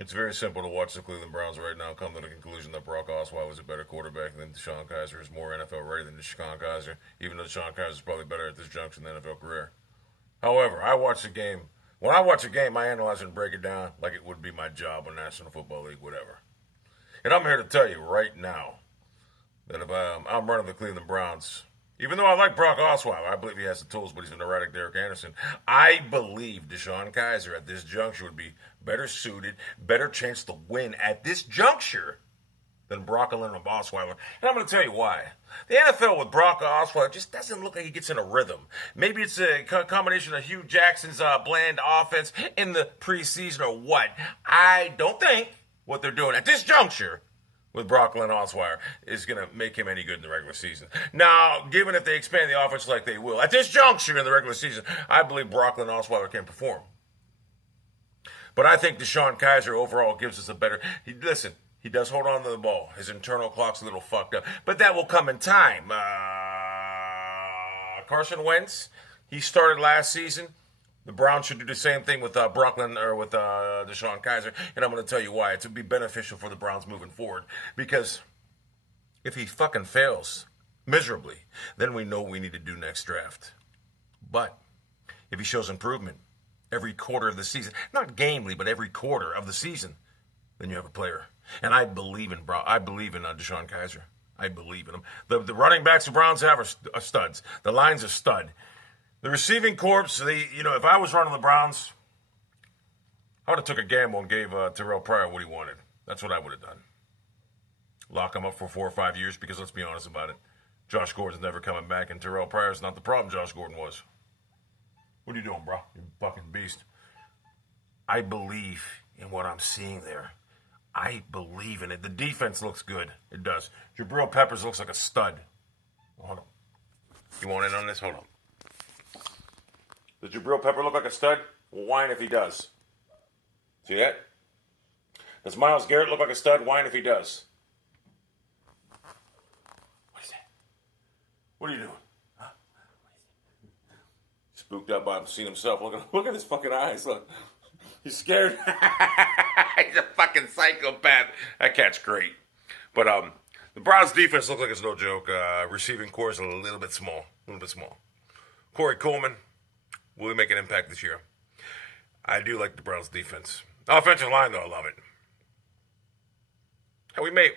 It's very simple to watch the Cleveland Browns right now come to the conclusion that Brock Osweiler is a better quarterback than Deshaun Kaiser is more NFL ready than Deshaun Kaiser, even though Deshaun Kaiser is probably better at this juncture in the NFL career. However, I watch the game. When I watch a game, I analyze it and break it down like it would be my job on National Football League, whatever. And I'm here to tell you right now that if I'm running the Cleveland Browns, even though I like Brock Osweiler, I believe he has the tools, but he's an erratic Derek Anderson. I believe Deshaun Kaiser at this juncture would be better suited, better chance to win at this juncture than Brock Osweiler. And I'm going to tell you why. The NFL with Brock Osweiler just doesn't look like he gets in a rhythm. Maybe it's a combination of Hugh Jackson's bland offense in the preseason or what. I don't think what they're doing at this juncture with Brock Osweiler is going to make him any good in the regular season. Now, given if they expand the offense like they will, at this juncture in the regular season, I believe Brock Osweiler can perform. But I think Deshaun Kaiser overall gives us a better... Listen, he does hold on to the ball. His internal clock's a little fucked up. But that will come in time. Carson Wentz, he started last season. The Browns should do the same thing with Deshaun Kaiser, and I'm going to tell you why. It would be beneficial for the Browns moving forward, because if he fucking fails miserably, then we know what we need to do next draft. But if he shows improvement every quarter of the season, not gamely, but every quarter of the season, then you have a player. And I believe in Deshaun Kaiser. I believe in him. The running backs the Browns have are studs. The line's a stud. The receiving corps, if I was running the Browns, I would have took a gamble and gave Terrell Pryor what he wanted. That's what I would have done. Lock him up for 4 or 5 years, because let's be honest about it. Josh Gordon's never coming back, and Terrell Pryor's not the problem Josh Gordon was. What are you doing, bro? You fucking beast. I believe in what I'm seeing there. I believe in it. The defense looks good. It does. Jabril Peppers looks like a stud. Hold on. You want in on this? Hold on. Does Jabril Pepper look like a stud? Well, whine if he does. See that? Does Myles Garrett look like a stud? Whine if he does. What is that? What are you doing? Huh? Spooked up by seeing himself. Look at his fucking eyes. Look. He's scared. He's a fucking psychopath. That cat's great. But the Browns defense looks like it's no joke. Receiving core is a little bit small. Corey Coleman, will he make an impact this year? I do like the Browns defense. Offensive line, though, I love it. And maybe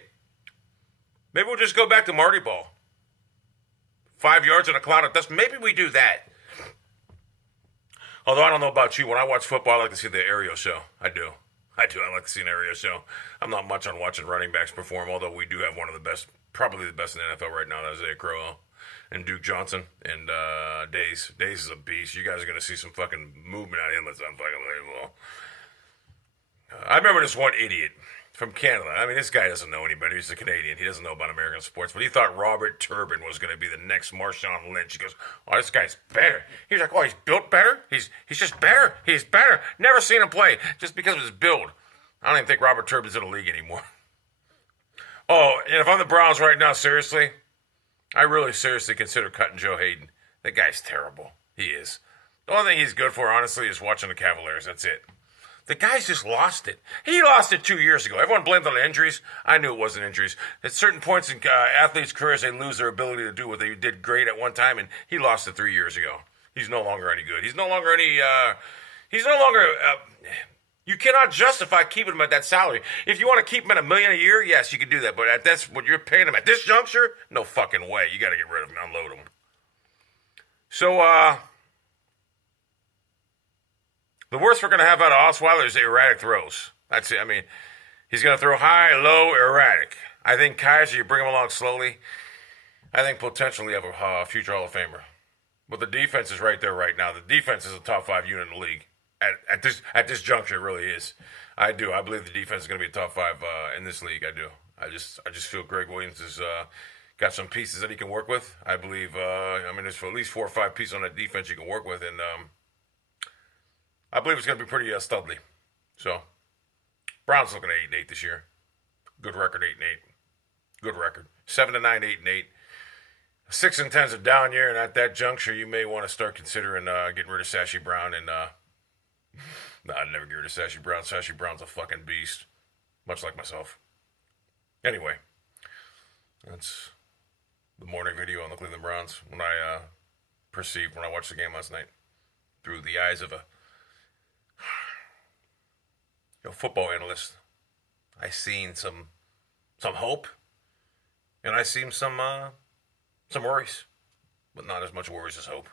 we'll just go back to Marty Ball. 5 yards in a cloud of dust. Maybe we do that. Although I don't know about you, when I watch football, I like to see the aerial show. I do. I like to see an aerial show. I'm not much on watching running backs perform, although we do have one of the best, probably the best in the NFL right now, Isaiah Crowell and Duke Johnson and Days. Days is a beast. You guys are going to see some fucking movement out of him that's unfucking unbelievable. I remember this one idiot from Canada. I mean, this guy doesn't know any better. He's a Canadian. He doesn't know about American sports. But he thought Robert Turbin was going to be the next Marshawn Lynch. He goes, oh, this guy's better. He's like, oh, he's built better? He's just better. He's better. Never seen him play just because of his build. I don't even think Robert Turbin's in the league anymore. Oh, and if I'm the Browns right now, seriously, I really seriously consider cutting Joe Hayden. That guy's terrible. He is. The only thing he's good for, honestly, is watching the Cavaliers. That's it. The guy's just lost it. He lost it 2 years ago. Everyone blamed on the injuries. I knew it wasn't injuries. At certain points in athletes' careers, they lose their ability to do what they did great at one time, and he lost it 3 years ago. He's no longer any good. He's no longer you cannot justify keeping him at that salary. If you want to keep him at $1 million a year, yes, you can do that. But that's what you're paying him at this juncture, no fucking way. You got to get rid of him, unload him. So, the worst we're going to have out of Osweiler is erratic throws. That's it. I mean, he's going to throw high, low, erratic. I think Kaiser, you bring him along slowly. I think potentially have a future Hall of Famer. But the defense is right there right now. The defense is a top 5 unit in the league. At this juncture, it really is. I do. I believe the defense is going to be a top 5 in this league. I do. I just feel Greg Williams has got some pieces that he can work with. I believe. There's at least 4 or 5 pieces on that defense you can work with, and I believe it's going to be pretty studly. So, Browns looking at 8-8 this year. Good record, 8-8. Good record. 7-9, 8-8. 6-10 is a down year, and at that juncture, you may want to start considering getting rid of Sashi Brown and Nah, I'd never give her to Sashi Brown. Sashi Brown's a fucking beast. Much like myself. Anyway, that's the morning video on the Cleveland Browns when I perceived when I watched the game last night through the eyes of a football analyst. I seen some hope, and I seen some worries, but not as much worries as hope.